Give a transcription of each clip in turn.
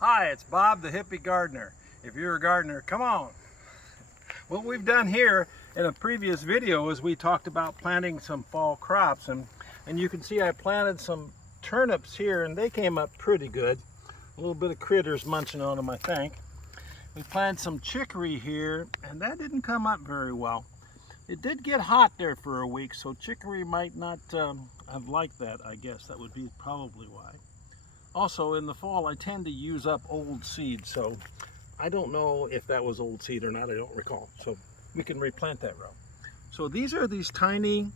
Hi, it's Bob the Hippie Gardener. If you're a gardener, come on. What we've done here in a previous video is we talked about planting some fall crops, and you can see I planted some turnips here and they came up pretty good. A little bit of critters munching on them, I think. We planted some chicory here and that didn't come up very well. It did get hot there for a week, so chicory might not have liked that, I guess. That would be probably why. Also, in the fall, I tend to use up old seed, so I don't know if that was old seed or not. I don't recall. So we can replant that row. So these are these tiny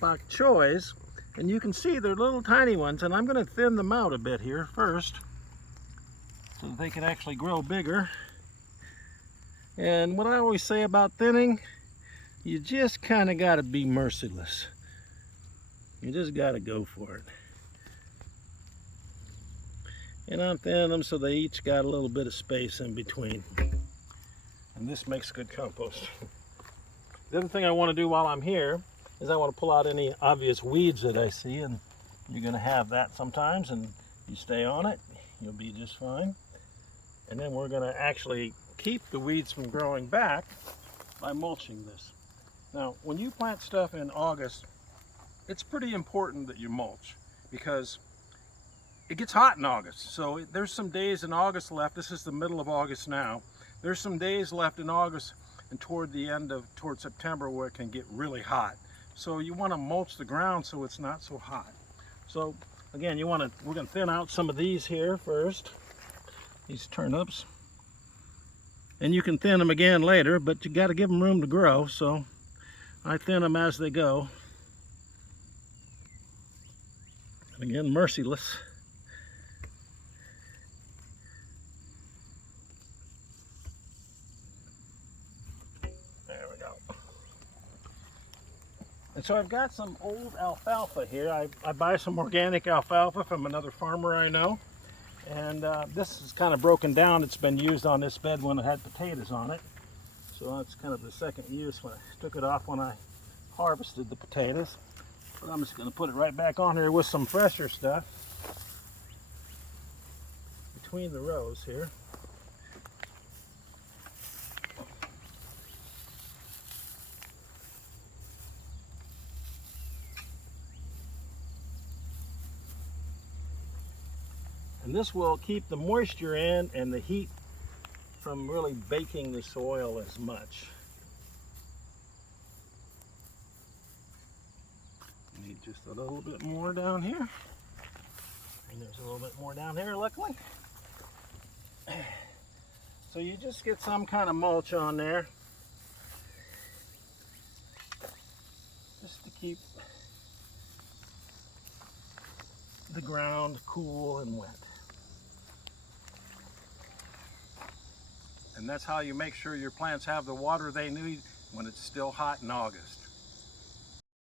bok choys, and you can see they're little tiny ones, and I'm going to thin them out a bit here first so that they can actually grow bigger. And what I always say about thinning, you just kind of got to be merciless. You just got to go for it. And I'm thinning them so they each got a little bit of space in between. And this makes good compost. The other thing I want to do while I'm here is I want to pull out any obvious weeds that I see, and you're going to have that sometimes, and you stay on it, you'll be just fine. And then we're going to actually keep the weeds from growing back by mulching this. Now, when you plant stuff in August, it's pretty important that you mulch because it gets hot in August. So there's some days in August left. This is the middle of August now. There's some days left in August and toward September where it can get really hot. So you want to mulch the ground so it's not so hot. So again, we're going to thin out some of these here first, these turnips. And you can thin them again later, but you got to give them room to grow. So I thin them as they go. And again, merciless. And so I've got some old alfalfa here. I buy some organic alfalfa from another farmer I know. And this is kind of broken down. It's been used on this bed when it had potatoes on it. So that's kind of the second use when I took it off when I harvested the potatoes. But I'm just going to put it right back on here with some fresher stuff between the rows here. And this will keep the moisture in and the heat from really baking the soil as much. Need just a little bit more down here. And there's a little bit more down here, luckily. So you just get some kind of mulch on there, just to keep the ground cool and wet. And that's how you make sure your plants have the water they need when it's still hot in August.